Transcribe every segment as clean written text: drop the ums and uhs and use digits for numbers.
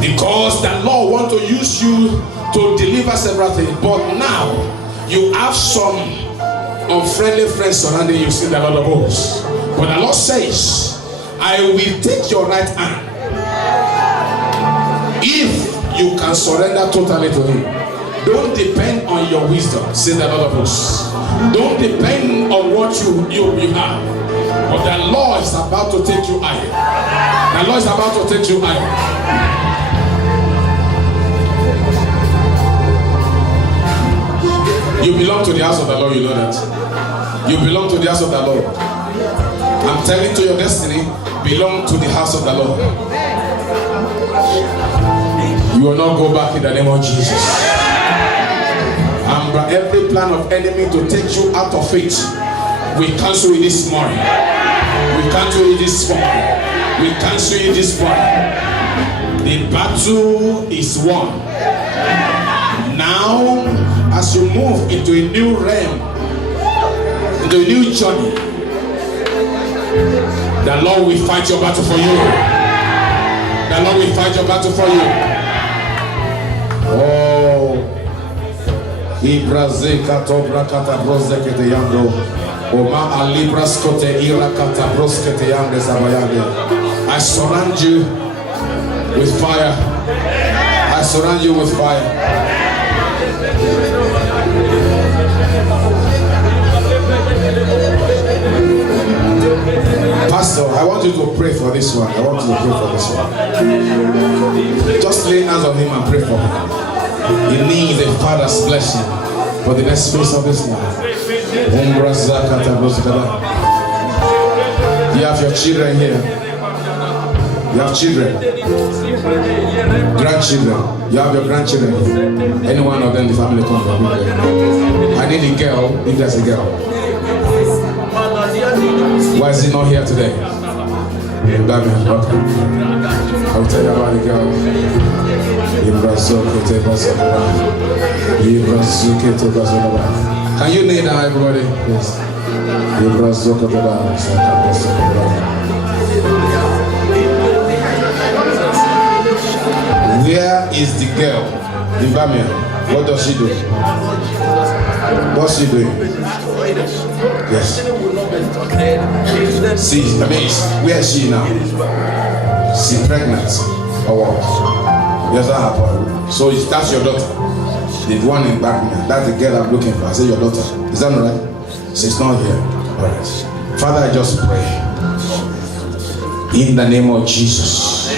Because the Lord wants to use you to deliver several things. But now, you have some unfriendly friends surrounding you, in the Lord of hosts. But the Lord says, I will take your right hand if you can surrender totally to Him. Don't depend on your wisdom, say the Lord of hosts. Don't depend on what you have. But the Lord is about to take you higher. The Lord is about to take you higher. You belong to the house of the Lord, you know that. You belong to the house of the Lord. I'm telling to your destiny, belong to the house of the Lord. You will not go back in the name of Jesus. And every plan of enemy to take you out of it, we cancel it this morning. We cancel it this morning. We cancel it this morning. The battle is won. Now, as you move into a new realm, into a new journey, the Lord will fight your battle for you. The Lord will fight your battle for you. Oh, Ibrazeka tobra kata brozekete yando. Oma alibras kote ira kata broskete yande zabayande. I surround you with fire. I surround you with fire. Pastor, I want you to pray for this one. I want you to pray for this one. Just lay hands on him and pray for him. He needs a father's blessing for the next phase of his life. You have your children here. You have children, grandchildren. You have your grandchildren. Any one of them, the family come from here. I need a girl, if there's a girl. Why is he not here today? Okay. I will tell you about the girl. Can you kneel down, everybody? Yes. Where is the girl? Ibamia. What does she do? What's she doing? Yes. See, I mean, where is she now? She's pregnant. Or what? Yes, that happened. So that's your daughter. The one in Bagman. That's the girl I'm looking for. I say your daughter. Is that right? She's not here. All right. Father, I just pray. In the name of Jesus.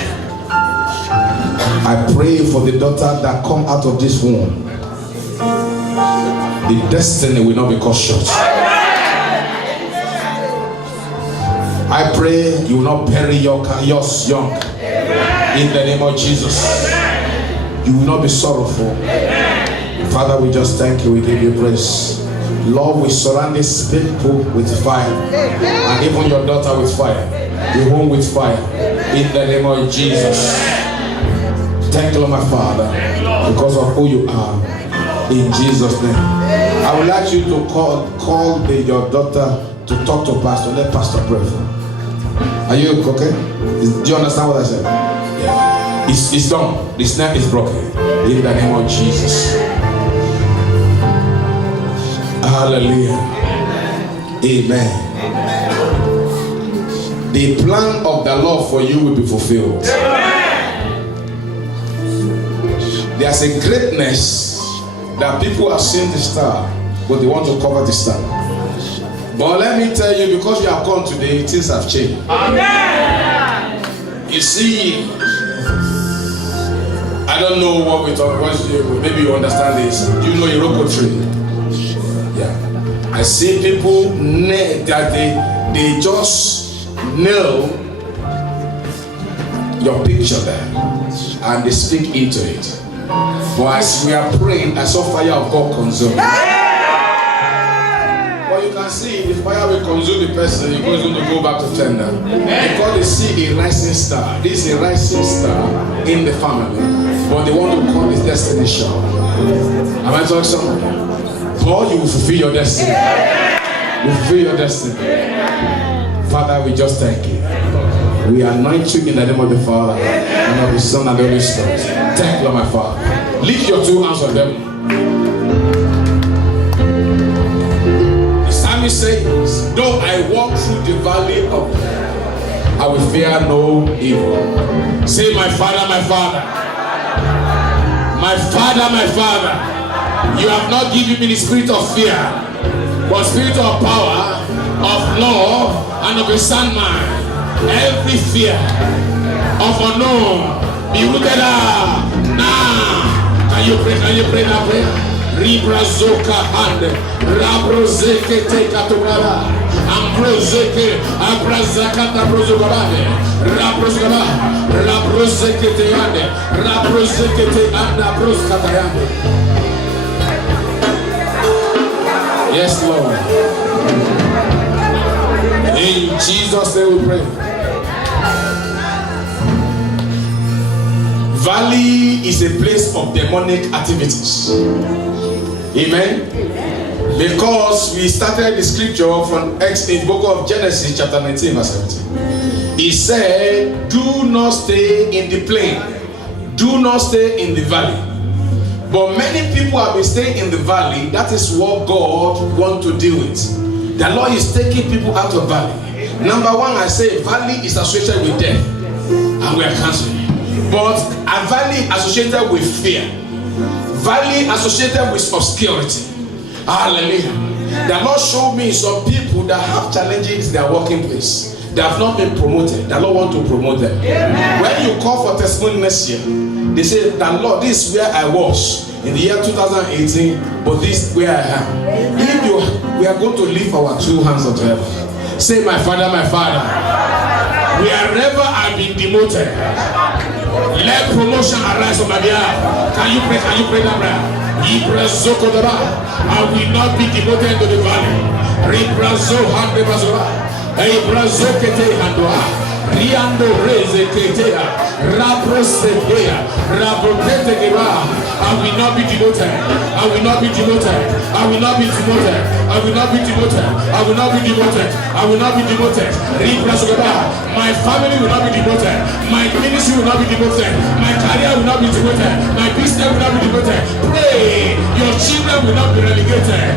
I pray for the daughter that come out of this womb. The destiny will not be cut short. I pray you will not bury yours young. In the name of Jesus. You will not be sorrowful. Father, we just thank you. We give you praise. Lord, we surround this people with fire. And even your daughter with fire. The home with fire. In the name of Jesus. Thank you, Lord, my Father, because of who you are. In Jesus' name. I would like you to call your daughter to talk to Pastor. Let Pastor pray for her. Are you okay? Do you understand what I said? Yeah. It's done. The snap is broken. In the name of Jesus. Hallelujah. Amen. The plan of the Lord for you will be fulfilled. There's a greatness that people have seen the star, but they want to cover the star. But let me tell you, because you have come today, things have changed. Amen. You see, I don't know what we talk about. Maybe you understand this. Do you know Iroko tree? Yeah. I see people that they just nail your picture there and they speak into it. But as we are praying, I saw fire of God consume. But you can see the fire will consume the person. You're going to go back to tender. Because they see a rising star. This is a rising star in the family. But they want to call this destination. Am I talking something? God, you will fulfill your destiny. You will fulfill your destiny. Father, we just thank you. We anoint you in the name of the Father, and of the Son, and the Holy Spirit. Thank you, my Father. Lift your two hands on them. The psalmist says, though I walk through the valley of death, I will fear no evil. Say, my Father, my Father. My Father, my Father. You have not given me the spirit of fear, but spirit of power, of love, and of a sound mind. Every fear of unknown be rooted out now. Can you pray? Can you pray that prayer? Ribrazoka hand, Rabrozeke take a togaba, Ambrozeke, Abrazakata Brozogabane, Rabrozgaba, Rabrozeke te ande, Rabrozeke te anda Brozkatayande. Yes, Lord. In Jesus' name we pray. Valley is a place of demonic activities. Amen. Because we started the scripture from the book of Genesis chapter 19 verse 17. He said, do not stay in the plain. Do not stay in the valley. But many people have been staying in the valley. That is what God wants to deal with. The Lord is taking people out of valley. Number one, I say valley is associated with death, and we are canceling. But a valley associated with fear, valley associated with obscurity. Hallelujah. The Lord showed me some people that have challenges in their working place. They have not been promoted. The Lord wants to promote them. Amen. When you call for testimony next year, they say, the Lord, this is where I was in the year 2018, but this is where I am. If we are going to lift our two hands unto heaven. Say, my Father, wherever I've been demoted, let promotion arise on my behalf. Can you pray that prayer? I will not be demoted into the valley. Riando reze ketea, raprosepea, raprotete geba. I will not be demoted. I will not be demoted. I will not be demoted. I will not be demoted. I will not be demoted. I will not be demoted. My family will not be demoted. My ministry will not be demoted. My career will not be demoted. My business will not be demoted. Pray. Your children will not be relegated.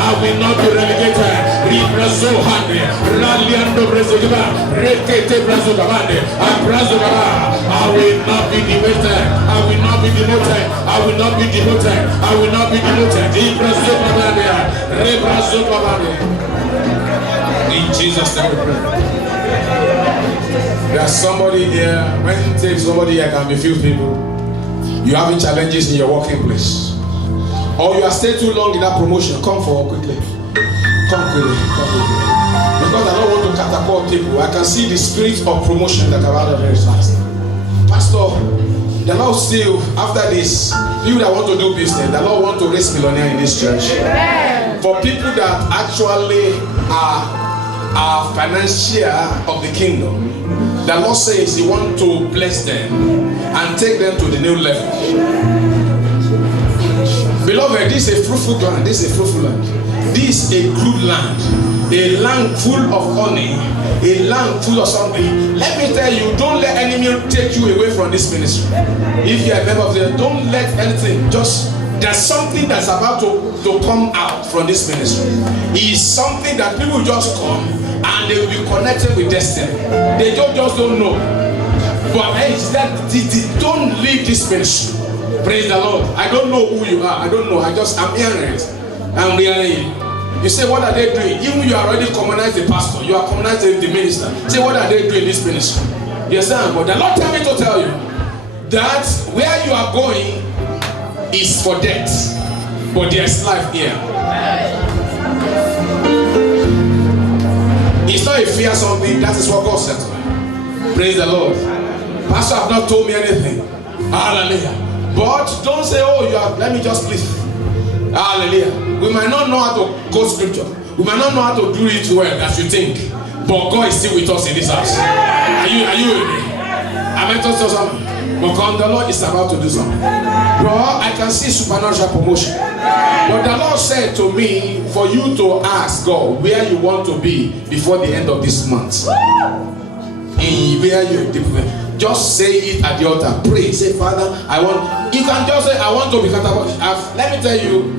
I will not be relegated. I will not be demoted. I will not be demoted. I will not be demoted. I will not be demoted. In Jesus' name we pray. There's somebody here. When you take somebody here, can be few people. You having challenges in your working place, or you are staying too long in that promotion. Come forward quickly. Come quickly. Because I don't want to catapult people. I can see the spirit of promotion that come out of very fast. Pastor, the Lord still, after this, people that want to do business, the Lord want to raise millionaires in this church. Amen. For people that actually are financier of the kingdom, the Lord says He wants to bless them and take them to the new level. Beloved, this is a fruitful land. This is a fruitful land. This is a good land. A land full of honey. A land full of something. Let me tell you, don't let enemy take you away from this ministry. If you are a member of the, don't let anything, just, there's something that's about to come out from this ministry. It is something that people just come and they will be connected with destiny. They just don't know. But it's that, don't leave this ministry. Praise the Lord. I don't know who you are. I don't know. I'm hearing it. I'm hearing it. You say, what are they doing? Even you are already communized the pastor. You are communized the minister. Say, what are they doing in this ministry? Yes, sir. But the Lord tell me to tell you that where you are going is for death. But there's life here. It's not a fear something. That is what God said to me. Praise the Lord. Pastor have not told me anything. Hallelujah. But don't say, oh, you have, let me just please. Hallelujah. We might not know how to quote scripture. We might not know how to do it well as you think. But God is still with us in this house. Are you with me? Am I meant to say something. Because the Lord is about to do something. Bro, I can see supernatural promotion. But the Lord said to me for you to ask God where you want to be before the end of this month. Where you just say it at the altar. Pray. Say, Father, I want. You can just say, I want to be catapulted. Let me tell you,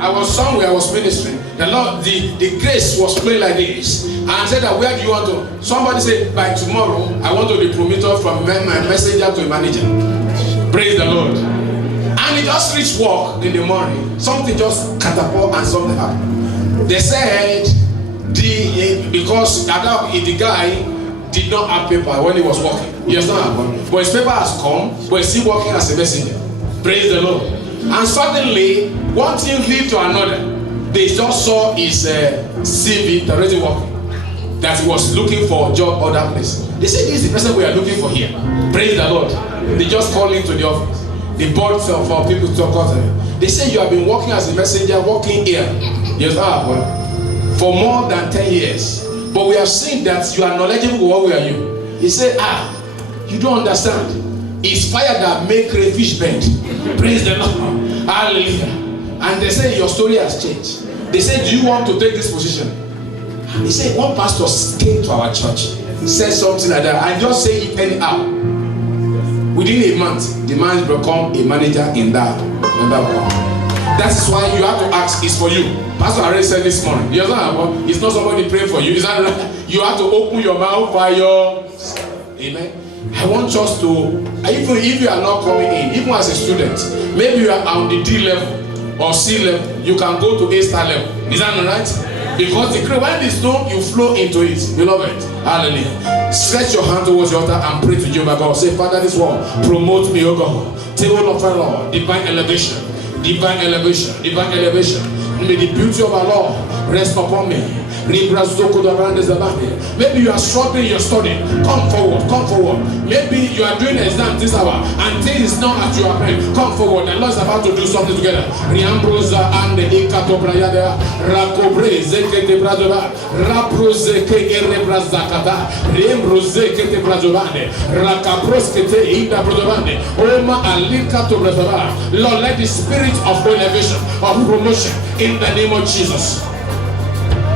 I was somewhere, I was ministering. The Lord, the grace was playing like this. And I said that, where do you want to? Somebody said, by tomorrow, I want to be promoted from my messenger to a manager. Praise the Lord. And it just reached work in the morning. Something just catapult and something happened. They said, because the guy did not have paper when he was working. He has not happened. But his paper has come, but he's still working as a messenger. Praise the Lord. And suddenly, one thing lead to another. They just saw his CV already working. That he was looking for a job other place. They said, this is the person we are looking for here. Praise the Lord. They just called him to the office. They bought for people to talk to him. They said, you have been working as a messenger, working here. Yes, for more than 10 years. But we have seen that you are knowledgeable. What were you? He said, you don't understand. It's fire that make crayfish bend. Praise the Lord. Hallelujah. And they say your story has changed. They said, do you want to take this position? He said, one pastor came to our church, said something like that, and just say it anyhow. Within a month, the man become a manager in that one. That is why you have to ask, it's for you. Pastor already said this morning. You know, it's not somebody praying for you. It's not, you have to open your mouth by your. Amen. I want us to, even if you are not coming in, even as a student, maybe you are on the D level or C level, you can go to A star level. Is that not right? Because the when the snow, you flow into it. Beloved, hallelujah. Stretch your hand towards the altar and pray to Jehovah God. Say, Father, this one, promote me, O God. Table of our Lord, divine elevation, divine elevation, divine elevation. May the beauty of our Lord rest upon me. Maybe you are struggling in your study. Come forward, come forward. Maybe you are doing an exam this hour and things is not as you are praying. Come forward. The Lord is about to do something together. Riambrosa and the Ikato Brayada, Rakobre, Zekete Bradova, Raprozeke Erebrazakata, Riembrozeke de Bradovane, Rakaproskete Ida Bradovane, Oma Alikato Bradova. Lord, let the spirit of elevation, of promotion in the name of Jesus.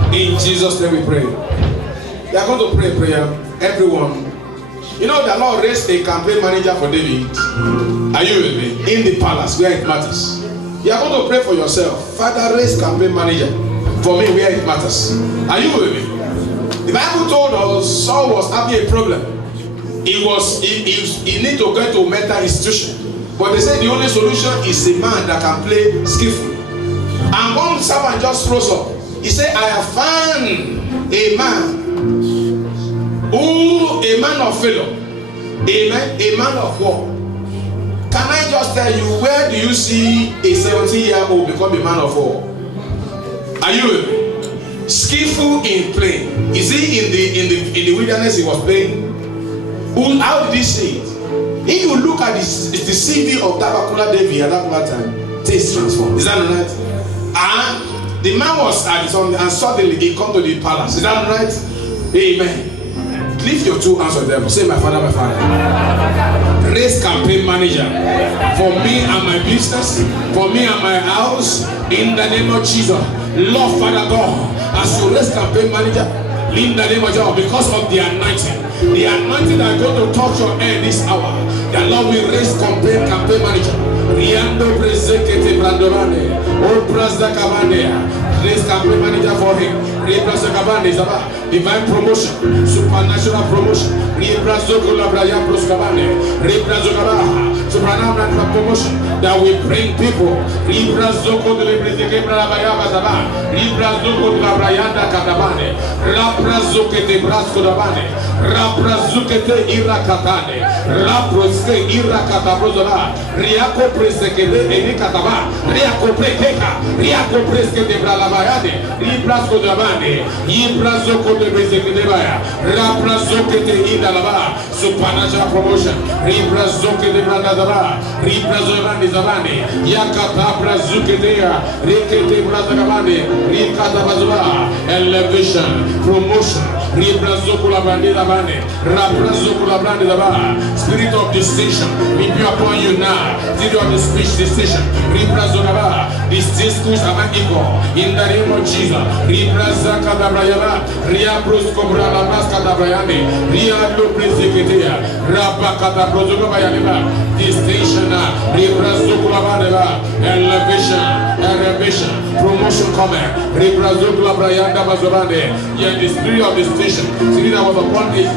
In Jesus' name we pray. We are going to pray a prayer. Everyone. You know the Lord raised a campaign manager for David. Are you with me? In the palace where it matters. You are going to pray for yourself. Father, raise campaign manager for me where it matters. Are you with me? The Bible told us Saul was having a problem. He need to go to a mental institution. But they said the only solution is a man that can play skillful. And one servant just rose up. He said, I have found a man a man of valor, amen, a man of war. Can I just tell you, where do you see a 17-year-old become a man of war? Are you skillful in playing? Is he in the wilderness he was playing? How did he see it? If you look at the CV of that particular David at that particular time, things transformed. Is that right? And the man was at his own, and suddenly he come to the palace. Is that right? Amen. Lift your two hands on them. Say, my Father, my Father. Raise campaign manager for me and my business, for me and my house, in the name of Jesus. Lord, Father God, as you raise campaign manager, in the name of Jesus, because of the anointing that is going to touch your head this hour, the Lord will raise campaign manager. Riando Prezekete Brandovane, O Prazdakavane, raise campaign manager for him. Rebrasakavane is about divine promotion, supernatural promotion. Rebrazokola Braya Proskavane, Rebrazokava, supernatural promotion that will bring people. Rebrazoko de Lebrezeke Brabaya Bazaba, Rebrazoko de la Brayanda Katabane, Raprazokete Braskodavane, Raprazukete Irakatane, Raproske Irakatabrozova, Riako Presekede Enikataba, Riako Prekeka, Riako Preskede Bralabayade, Ribrasko Davane, Ibrazoko de Bezekedebaya, Raprazokete Indalaba, supernatural promotion, Ribrazoke de Bradazaba, Ribrazovani Zavani, Yakata Brazukedea, Rikete Brazagavani, Rikatabazova, elevation, promotion, Spirit of distinction, be upon you now. Spirit of the speech distinction. Distinguish among equal. In the name of Jesus. Distinction, elevation, promotion coming. Yeah, the spirit of distinction. Spirit that was upon it.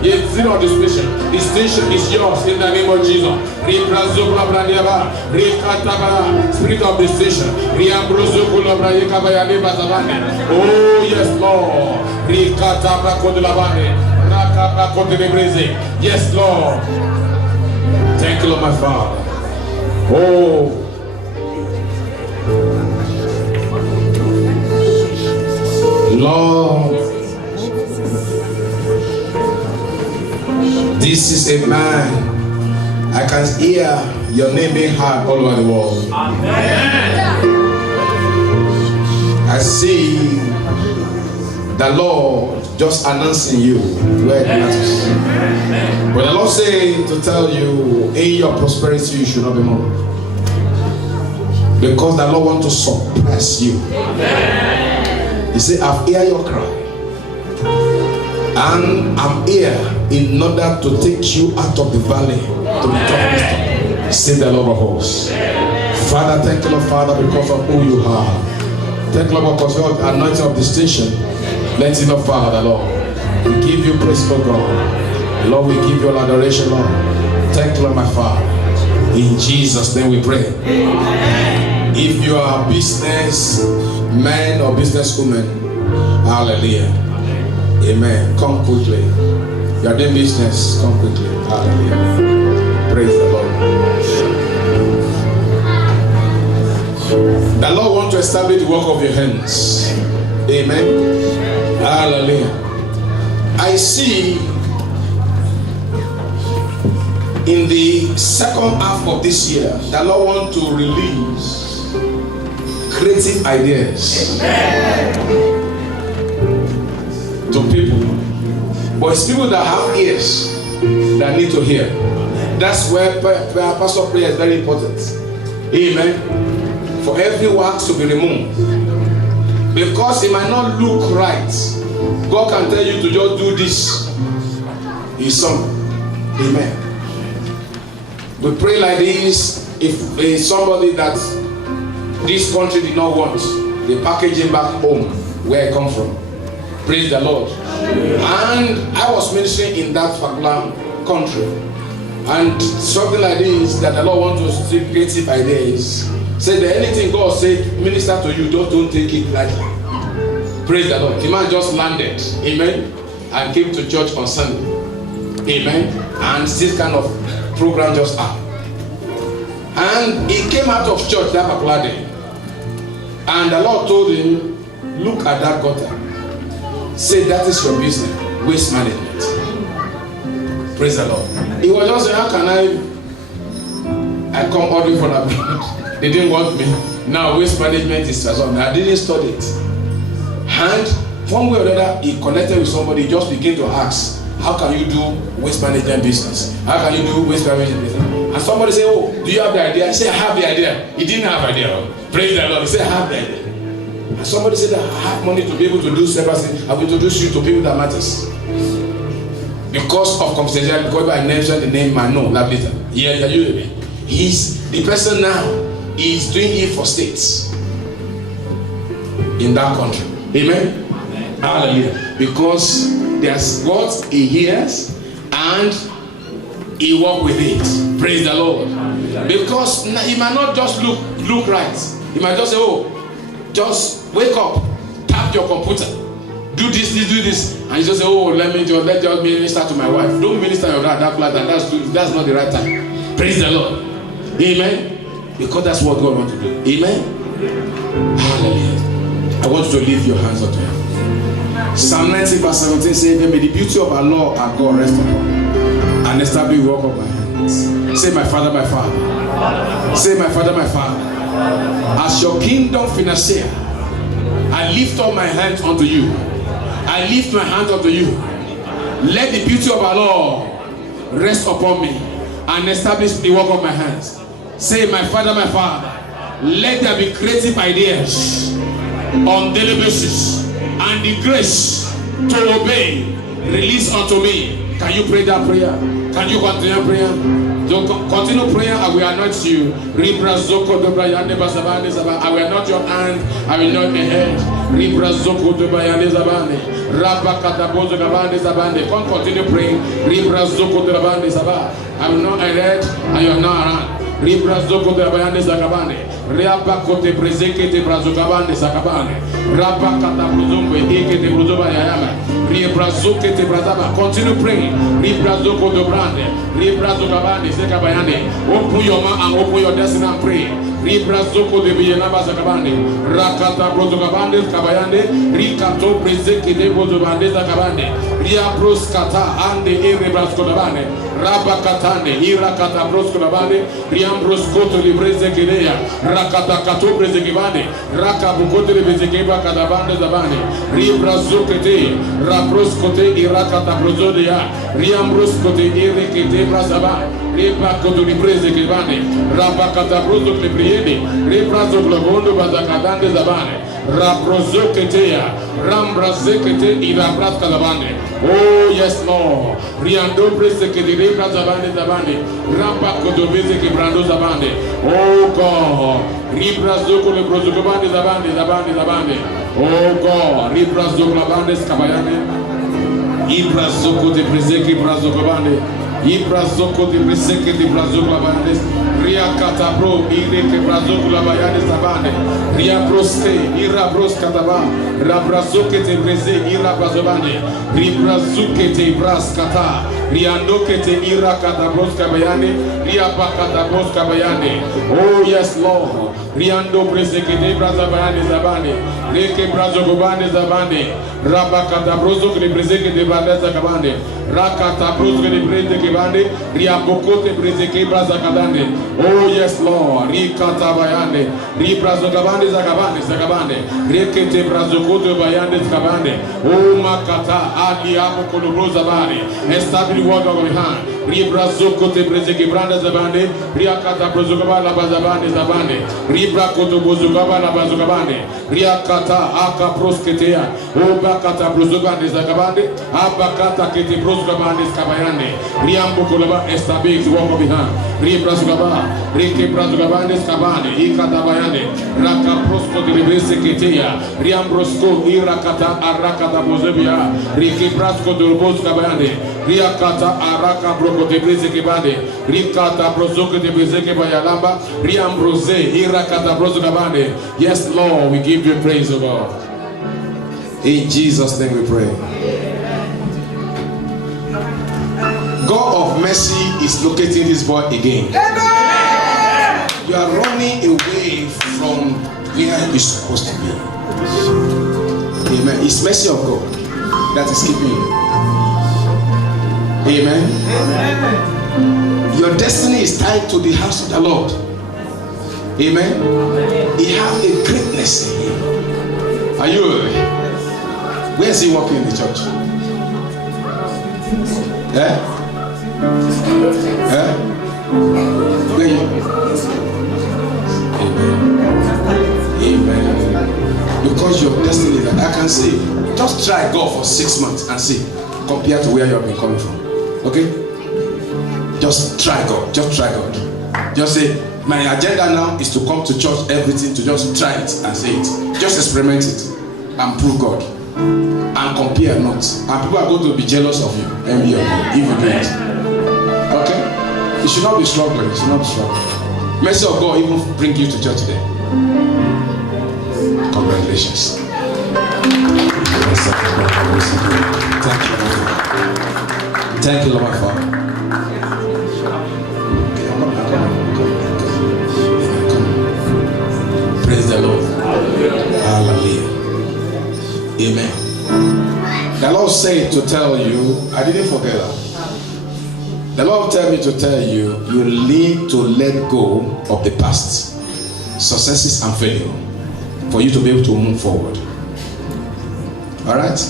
Yes, zero distinction. Distinction is yours in the name of Jesus. Spirit of distinction. Oh, yes, Lord. Yes, Lord. Thank you, Lord, my Father. Oh. Lord, this is a man. I can hear your name being heard all over the world. Amen. I see the Lord just announcing you where it matters. But the Lord say to tell you, in your prosperity you should not be moved, because the Lord wants to suppress you. He said, I've heard your cry, and I'm here in order to take you out of the valley to the top of the storm. Say the Lord of hosts. Father, thank you, Lord, Father, because of who you are. Thank you, Lord, because of the anointing of distinction. Let it, Lord, Father, Lord. We give you praise, for God. Lord, we give you all adoration, Lord. Thank you, Lord, my Father. In Jesus' name we pray. If you are a business man or business woman, hallelujah. Amen. Come quickly. You are doing business, come quickly. Hallelujah. Praise the Lord. The Lord wants to establish the work of your hands. Amen. Hallelujah. I see in the second half of this year, the Lord wants to release creative ideas to people. But it's people that have ears that need to hear. That's where pastor prayer is very important. Amen. For every wax to be removed. Because it might not look right. God can tell you to just do this. His son. Amen. We pray like this. If somebody that this country did not want, they package him back home where I come from. Praise the Lord. And I was ministering in that particular country. And something like this that the Lord wants to see creative ideas. Say that anything God said, minister to you, don't take it lightly. Praise the Lord. The man just landed. Amen. And came to church on Sunday. Amen. And this kind of program just happened. And he came out of church that particular day. And the Lord told him, look at that gutter. Say that is your business. Waste management. Praise the Lord. He was just saying, how can I come all the way from that? They didn't want me. Now waste management is transformed. I didn't study it. And one way or another, he connected with somebody, he just began to ask, how can you do waste management business? How can you do waste management business? And somebody said, oh, do you have the idea? He said, I have the idea. He didn't have the idea. Praise the Lord. He said, I have the idea. And somebody said that I have money to be able to do several things. I will introduce you to people that matters. Because of confidentiality, because I mentioned the name, I know that later. Yeah, you. He's the person now is doing it for states in that country. Amen. Hallelujah. Because there's what he hears and he walk with it. Praise the Lord. Because he might not just look right. He might just say, oh, just wake up, tap your computer, do this, do this, and you just say, oh, let just minister to my wife. Don't minister to that that's not the right time. Praise the Lord. Amen. Because that's what God wants to do. Amen. Hallelujah. I want you to lift your hands up to him. Psalm 90 verse 17 says, may the beauty of our Lord our God rest upon me and establish the work of my hands. Say, my Father, my Father. Say, my Father, my Father. As your kingdom financier, I lift up my hands unto you. I lift my hand up to you. Let the beauty of our Lord rest upon me and establish the work of my hands. Say, my Father, let there be creative ideas on daily basis and the grace to obey release unto me. Can you pray that prayer? Can you continue prayer? Continue prayer. I will anoint you. I will anoint your hand. I will anoint your head. Come continue praying. I will not head. I will not hand. Ribrazoko de Bayande Zakabane, Riapa Kote Brezeke de Brazogabane Zakabane, Rapa Katabruzumbe, Eke de Bruzoba Yama, Ribrazoke de Brazaba. Continue praying. Ribrazoko de Brande, Ribrazogabane Zekabayane. Open your mouth and open your destiny and pray. Ribrazoko de Biyanaba Zakabane, Rakata Brozogabane Kabayande, Rikato Brezeke de Brozobande Zakabane, Riapros Kata and the Erebraskodabane. Rabakatane, Irakata Broskolabane, Riambroskoto de Brezekidea, Rakata Kato Brezekibane, Rakabukote de Brezekeba Kadabane Zabane, Ribrazokete, Raproskote, Irakata Brozodea, Riambroskote, Irekete Brazaba, Rebakoto de Brezekibane, Rabakata Brozo de Briene, Rebrazo Globondo Bazakadande Zabane, Raprozoketea, Rambrazekete, Irabrat Kalabane. Oh yes, Lord. Riando Brezekede Brazabane Zabane, Rampa Kodobezeke Brando Zabane. Oh God. Ribrazoko le Brozokobane Zabane. Oh God. Ribrazoko Labane Skabayane. Ibrazoko de Brezeke Brazokobane. Ibrazoko de Brezeke de Brazokobane. Ria Katabro, Ireke Brazokula Bayane Zabane, Ria Broske, Ira Broskataba, Rabrazoke te Breze, Ira Brazobane, Ribrazuke te Braskata, Riandoke te Ira Katabroska Bayane, Ria Pakataboska Bayane. Oh yes, Lord. Riando Brezeke de Brazabayane Zabane, Reke Brazogobane Zabane, Rabakatabrozo de Brezeke de Bradeza Kabane, Rakatabrozo de Brezeke Bande, Ria Bokote Brezeke Brazakadane. Oh yes, Lord. Rikatabayane, Ribrazogabane Zakabane, Rekete Brazokoto Bayane Zakabane, Oh Makata, Adi Apokolo Zabane, establish the work of your hand. Ribrazokote Brezeke Branda Zabane, Riakata Brozogabana Bazabane Zabane, Ribrakoto Bozogabana Bazogabane, Riakata Aka Prosketea, O Bakata Brozogane Zakabane, Abakata Kete Brozogabane Skabayane, Riambokolaba establish the work of your hand. Ribrazogaba, Rike Brazogabane Skabane, Ikatabayane, Raka Prosko de Brezekea, Riambrosko, Irakata, Arakata Bozebia, Rike Brasko de Boskabayane, Riakata, Araka Broko de Brezekebane, Rikata Brozoke de Brezekebayalamba, Riambrose, Irakata Brozogabane. Yes, Lord, we give you praise, O God. In Jesus' name we pray. God of mercy is locating this boy again. Amen. You are running away from where you're supposed to be. Amen. It's mercy of God that is keeping you. Amen. Amen. Your destiny is tied to the house of the Lord. Amen. Amen. He has a greatness in him. Are you aware? Where is he working in the church? Eh? Amen. Because your destiny that I can see. Just try God for 6 months and see compared to where you have been coming from. Okay? Just try God. Just try God. Just say, my agenda now is to come to church, everything, to just try it and say it. Just experiment it and prove God. And compare not. And people are going to be jealous of you, envy of you, if you do it. Okay? You should not be struggling. You should not be struggling. Mercy of God even bring you to church today. Congratulations. Thank you, Lord. Thank you, Lord, Father. Praise the Lord. Hallelujah. Amen. The Lord said to tell you, I didn't forget that. The Lord told me to tell you, you need to let go of the past, successes and failure, for you to be able to move forward. Alright?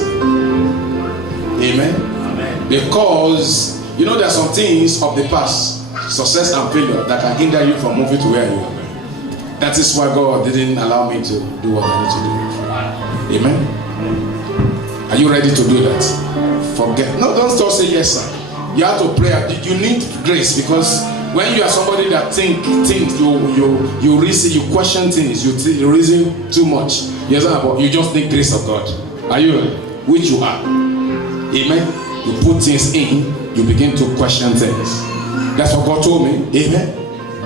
Amen? Amen. Because, you know, there are some things of the past, success and failure, that can hinder you from moving to where you are. That is why God didn't allow me to do what I need to do. Amen? Are you ready to do that? Forget. No, don't just say yes, sir. You have to pray. You need grace, because when you are somebody that think you reason, you question things, you reason too much. You just need grace of God. Are you ready? Which you are. Amen. You put things in, you begin to question things. That's what God told me. Amen.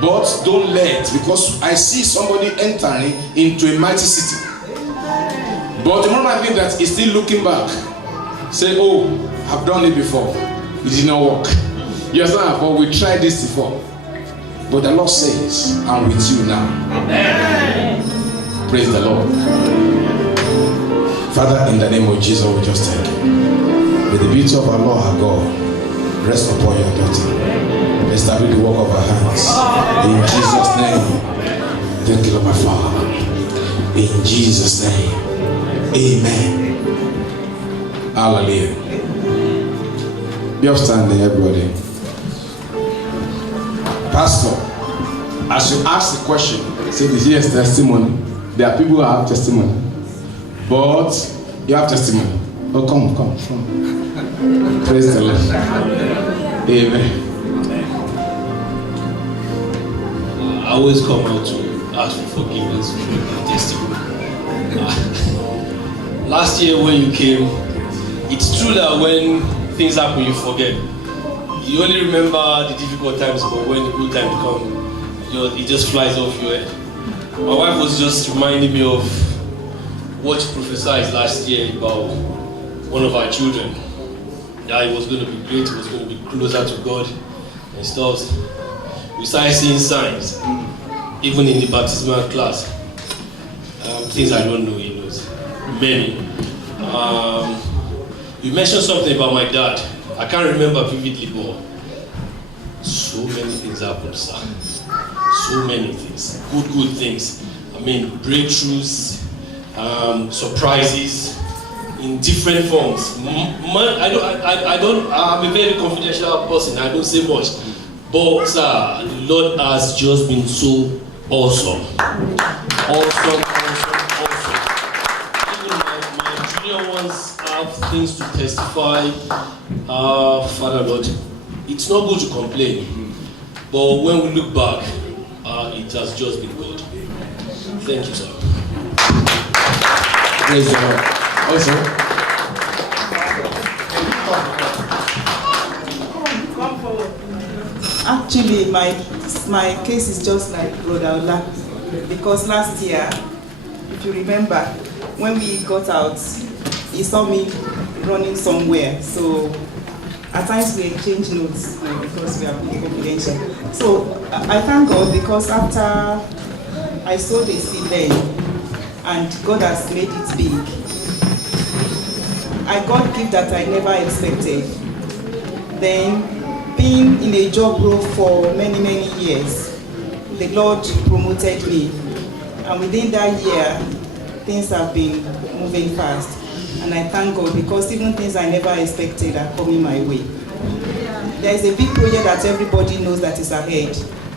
But don't let, because I see somebody entering into a mighty city. But the moment I think that he's still looking back, say, oh, I've done it before. It did not work. You understand? But we tried this before. But the Lord says, I'm with you now. Amen. Praise the Lord. Father, in the name of Jesus, we just thank you. May the beauty of our Lord, our God, rest upon your daughter. Establish the work of our hands. In Jesus' name. Thank you, Lord, my Father. In Jesus' name. Amen. Hallelujah. You're standing, everybody. Pastor, as you ask the question, say this year's testimony. There are people who have testimony. But you have testimony. Oh, come. Praise the Lord. Amen. I always come out to ask for forgiveness for my testimony. Last year when you came, it's true that when things happen, you forget. You only remember the difficult times, but when the good times come, it just flies off your head. My wife was just reminding me of what she prophesied last year about one of our children. That it was going to be great, it was going to be closer to God and stuff. We started seeing signs, even in the baptismal class. Things I don't know, he knows. Many. You mentioned something about my dad. I can't remember vividly, but so many things happened, sir. So many things. Good things. I mean, breakthroughs, surprises in different forms. I'm a very confidential person. I don't say much. But, sir, the Lord has just been so awesome. Awesome. Even my junior ones have things to testify. Father Lord, it's not good to complain, but when we look back, it has just been good. Thank you, sir. Praise the Lord. Also, actually, my case is just like Brother Ola, because last year, if you remember, when we got out, he saw me running somewhere. So at times we exchange notes because we are confidential. So I thank God, because after I sowed a seed then, and God has made it big, I got gift that I never expected. Then, being in a job role for many years, the Lord promoted me, and within that year, things have been moving fast. And I thank God, because even things I never expected are coming my way. There is a big project that everybody knows that is ahead.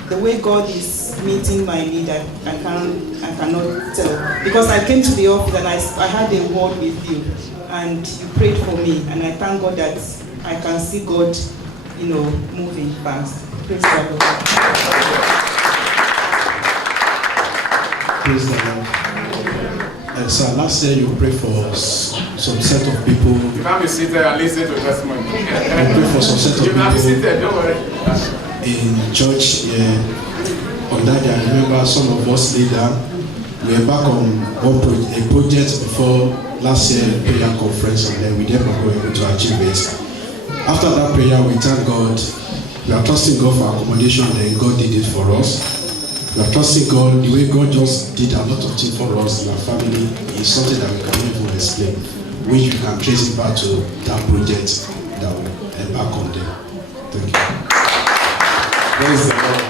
The way God is meeting my need, I cannot tell. Because I came to the office and I had a word with you, and you prayed for me, and I thank God that I can see God, moving fast. Praise the Lord. Praise the Lord. So last year you prayed for some set of people. you can't be seated and listen to testimony. You prayed for some set of You can't be people seated, don't worry. in church. On that day, I remember some of us later, we were back on a project before last year prayer conference, and then we never were able to achieve it. After that prayer, we thank God. We are trusting God for accommodation, and God did it for us. We are trusting God. The way God just did a lot of things for us in our family is something that we cannot even explain, which we can trace it back to that project that we embark on there. Thank you. Praise the Lord.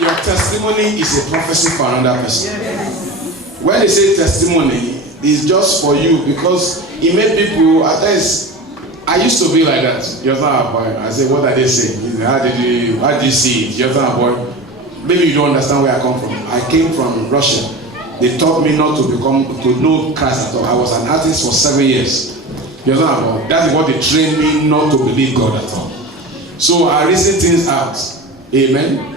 Your testimony is a prophecy for another person. When they say testimony, is just for you because it made people at times. I used to be like that. You're not a boy. I say, what are they saying? How did you see it? You're not a boy. Maybe you don't understand where I come from. I came from Russia. They taught me not to know Christ at all. I was an artist for 7 years. You're not a boy. That's what they trained me not to believe God at all. So I reason things out. Amen.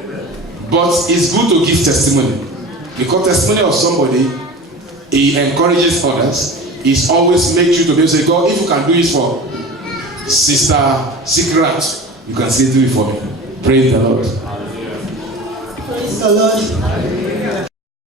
But it's good to give testimony. Because testimony of somebody, it encourages others. It always makes you to be able to say, God, if you can do it for Sister Secret, you can still do it for me. Praise the Lord. Praise the Lord.